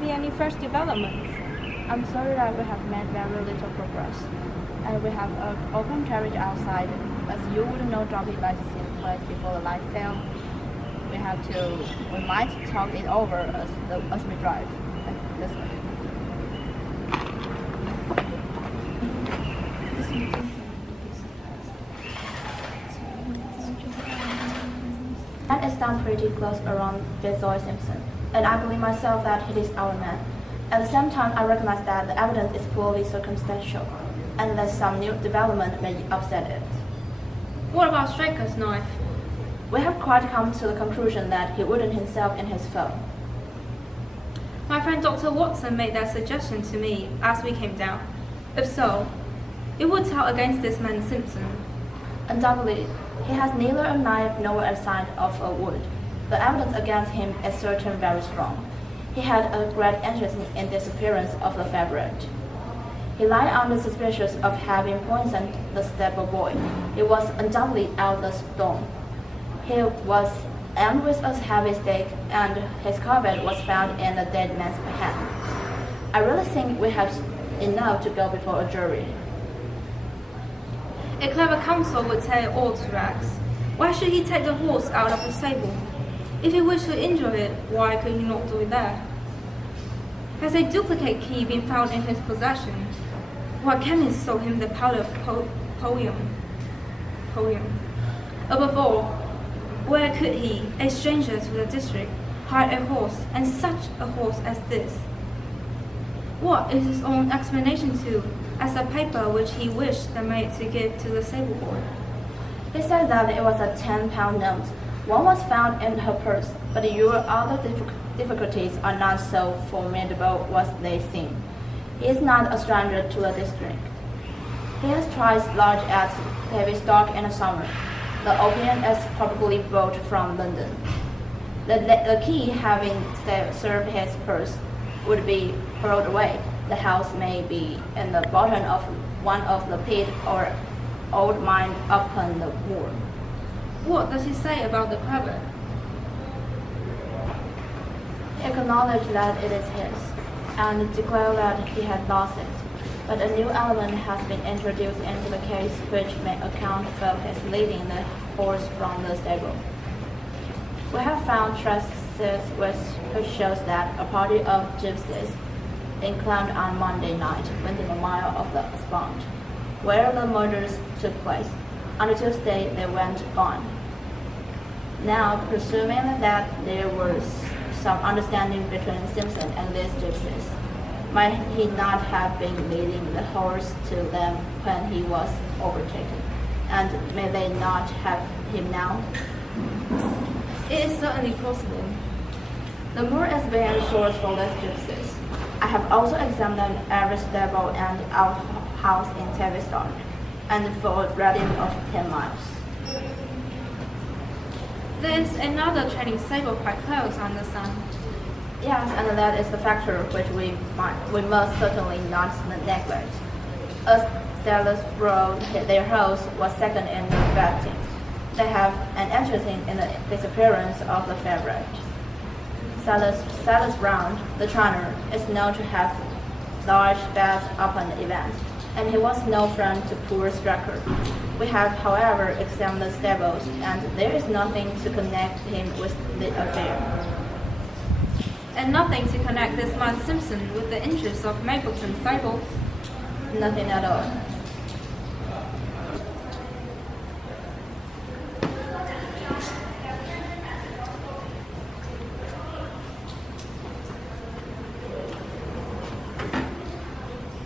be any fresh developments? I'm sorry that we have made very little progress. And we have an open carriage outside. As you would know, dropping by the same place before the light fail. We might talk it over as we drive. This way. That is down pretty close around Fitzroy Simpson, and I believe myself that it is our man. At the same time, I recognize that the evidence is purely circumstantial, and that some new development may upset it. What about Straker's knife? We have quite come to the conclusion that he wouldn't himself in his phone. My friend Dr. Watson made that suggestion to me as we came down. If so, it would tell against this man Simpson. Undoubtedly, he has neither a knife nor a sign of a wood. The evidence against him is certainly very strong. He had a great interest in the disappearance of the favorite. He lied under suspicion of having poisoned the stable boy. He was undoubtedly out the storm. He was armed with a heavy stick, and his carbine was found in the dead man's hand. I really think we have enough to go before a jury. A clever counsel would tell it all to rags. Why should he take the horse out of the stable? If he wished to injure it, why could he not do it there? Has a duplicate key been found in his possession? Why chemist sold him the powder poem? Above all, where could he, a stranger to the district, hire a horse, and such a horse as this? What is his own explanation to, as a paper which he wished the maid to give to the stable boy? He said that it was a 10-pound note. One was found in her purse, but your other difficulties are not so formidable as they seem. He is not a stranger to the district. He has tried large at Tavistock in the summer. The opium is probably brought from London. The key, having served his purse, would be hurled away. The house may be in the bottom of one of the pit or old mine upon the moor. What does he say about the cravat? He acknowledged that it is his, and declared that he had lost it. But a new element has been introduced into the case which may account for his leading the horse from the stable. We have found traces which shows that a party of gypsies encamped on Monday night within a mile of the spot where the murders took place. On Tuesday, they went on. Now, presuming that there was some understanding between Simpson and these gypsies, might he not have been leading the horse to them when he was overtaken? And may they not have him now? It is certainly possible. The moor is very short for these gypsies. I have also examined every stable and outhouse in Tavistock, and for a radius of 10 miles. There is another trading stable quite close on the sun. Yes, and that is the factor which we must certainly not neglect. As Dallas wrote, their house was second in the betting. They have an interest in the disappearance of the favorite. Silas Brown, the trainer, is known to have large bets upon the event, and he was no friend to poor Straker. We have, however, examined the stables, and there is nothing to connect him with the affair. And nothing to connect this man Simpson with the interests of Mapleton stables? Nothing at all.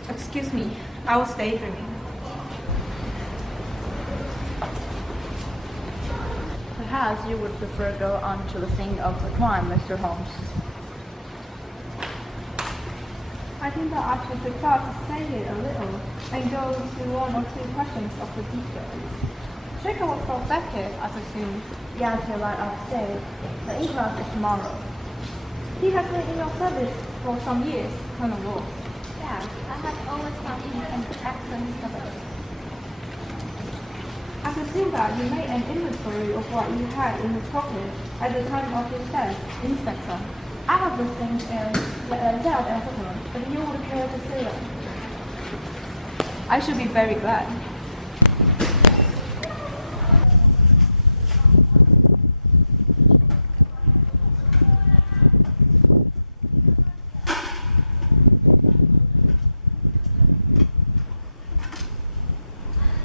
Excuse me, I was daydreaming. Perhaps you would prefer to go on to the scene of the crime, Mr. Holmes. I think that I should prefer to stay here a little and go to one or two questions of the details. Straker was brought back here, I presume. Yes, he right upstairs. The inquest is tomorrow. He has been in your service for some years, Colonel Law. Yes, I have always found him an excellent servant. I presume that you made an inventory of what you had in his pocket at the time of his death, Inspector. I have the things in that and supplement, but you would care to see them. I should be very glad.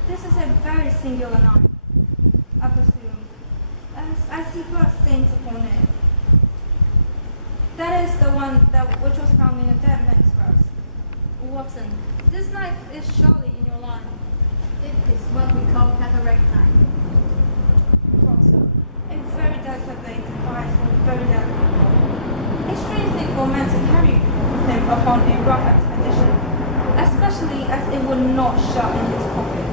This is a very singular knife, I presume, as I see blood stains upon it. That is the one which was found in a dead man's grasp. Watson, this knife is surely in your line. It is what we call cataract knife. Also, a very delicate blade to fight for very delicate people. A strange thing for a man to carry with him upon a rough expedition, especially as it would not shut in his pocket.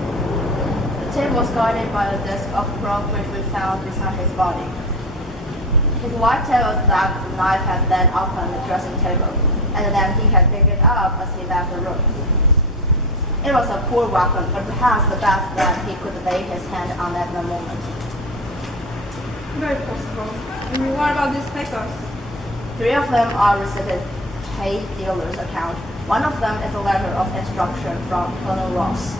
The tip was guarded by a disc of rock which we found beside his body. His wife tells us that the knife had then opened the dressing table, and then he had picked it up as he left the room. It was a poor weapon, but perhaps the best that he could lay his hand on at the moment. Very possible. And what about these papers? 3 of them are receipted hay dealer's account. One of them is a letter of instruction from Colonel Ross.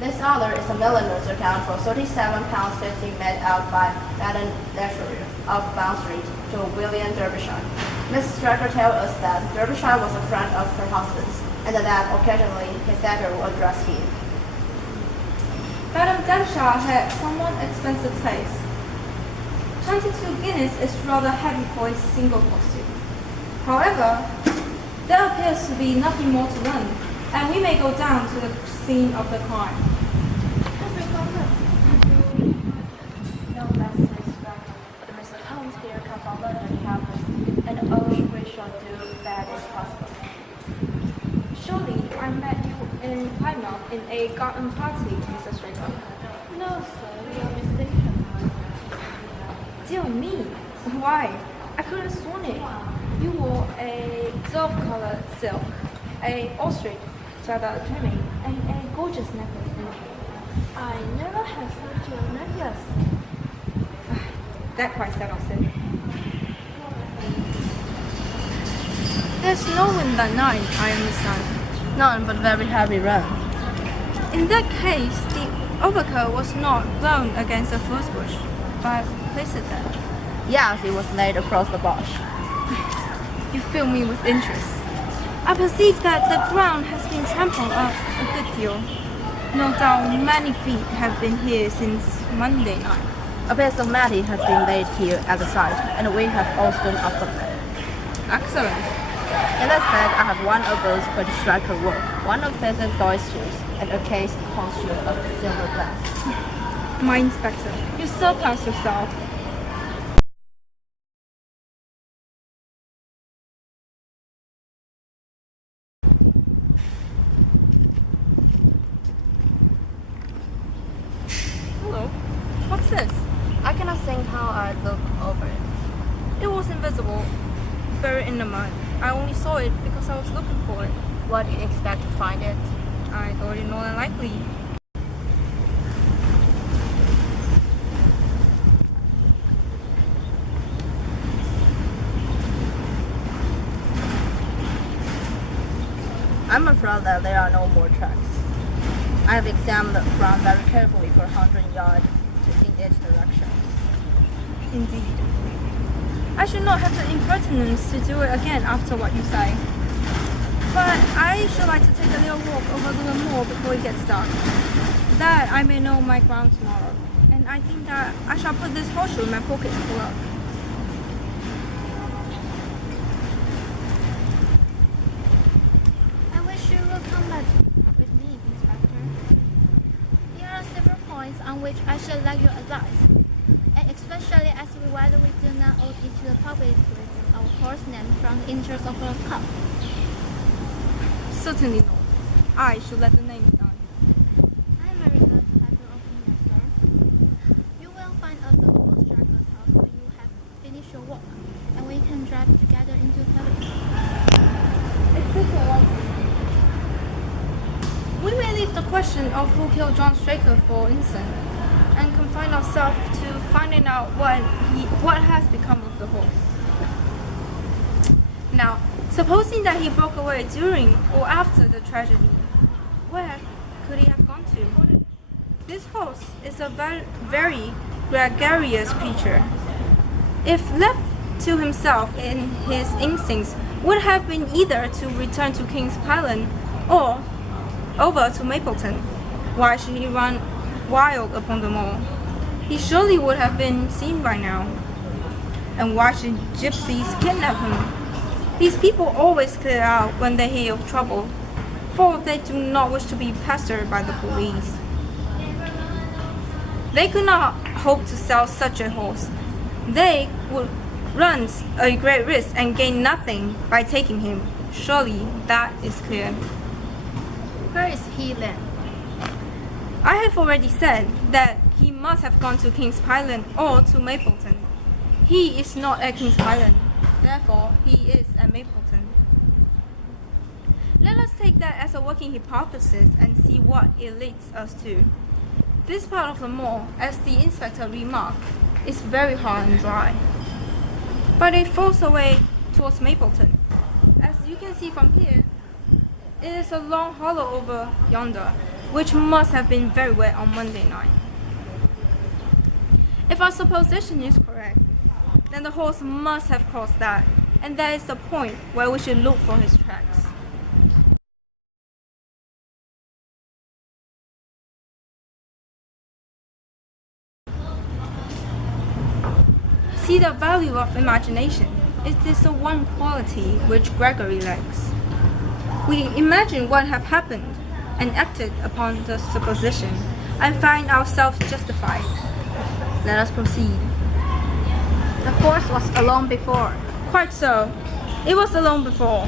This other is a milliner's account for £37.50 made out by Madame Desher of Bond Street to William Derbyshire. Mrs. Stryker tells us that Derbyshire was a friend of her husband's, and that occasionally his letter will address him. Madame Derbyshire had somewhat expensive taste. 22 guineas is rather heavy for a single costume. However, there appears to be nothing more to learn, and we may go down to the scene of the crime. No message, but Mr. Holmes here come from London to help us, and we shall do that as possible. Surely I met you in Plymouth in a garden party, Mrs. Straker. No, sir, you are mistaken. Dear me, why? I could have sworn it. You wore a dove-colored silk, a ostrich feather trimming, and a gorgeous necklace in it. I never have such a necklace. That quite settles it. There's no wind that night, I understand. None but very heavy rain. In that case, the overcoat was not blown against the furze bush, but placed it there. Yes, it was laid across the bush. You fill me with interest. I perceive that the ground has been trampled up a good deal. No doubt many feet have been here since Monday night. A piece of matting has been laid here at the site, and we have all stood up on it. Excellent. In this bag, I have one of those which Stryker wore, one of Cesar Doyle's shoes, and a case horseshoe of silver glass. My inspector, you surpass yourself. Hello, what's this? I cannot think how I look over it. It was invisible, buried in the mud. I only saw it because I was looking for it. What do you expect to find it? I thought it more than likely. I'm afraid that there are no more tracks. I have examined the ground very carefully for 100 yards in each direction. Indeed. I should not have the impertinence to do it again after what you say. But I should like to take a little walk over the moor before it gets dark. That I may know my ground tomorrow. And I think that I shall put this horseshoe in my pocket to pull up. I wish you will come back with me, Inspector. There are several points on which I should like your advice, and especially as to whether we do not owe it to the public to remove our horse name from the interest of our cup. Certainly not. I should let the name stand. I am very glad to have your opinion, sir. You will find us at Lord Stryker's house when you have finished your work, and we can drive together into Paris. We may leave the question of who killed John Straker for instance, and confine ourselves to finding out what has become of the horse. Now, supposing that he broke away during or after the tragedy, where could he have gone to? This horse is a very gregarious creature. If left to himself in his instincts, would have been either to return to King's Island or over to Mapleton. Why should he run wild upon the moor? He surely would have been seen by now. And why should gypsies kidnap him? These people always clear out when they hear of trouble, for they do not wish to be pestered by the police. They could not hope to sell such a horse. They would run a great risk and gain nothing by taking him. Surely that is clear. Where is he then? I have already said that he must have gone to King's Island or to Mapleton. He is not at King's Island, therefore he is at Mapleton. Let us take that as a working hypothesis and see what it leads us to. This part of the moor, as the inspector remarked, is very hard and dry. But it falls away towards Mapleton. As you can see from here, it is a long hollow over yonder, which must have been very wet on Monday night. If our supposition is correct, then the horse must have crossed that, and that is the point where we should look for his tracks. See the value of imagination. It is the one quality which Gregory lacks. We imagine what have happened and acted upon the supposition and find ourselves justified. Let us proceed. The horse was alone before. Quite so. It was alone before.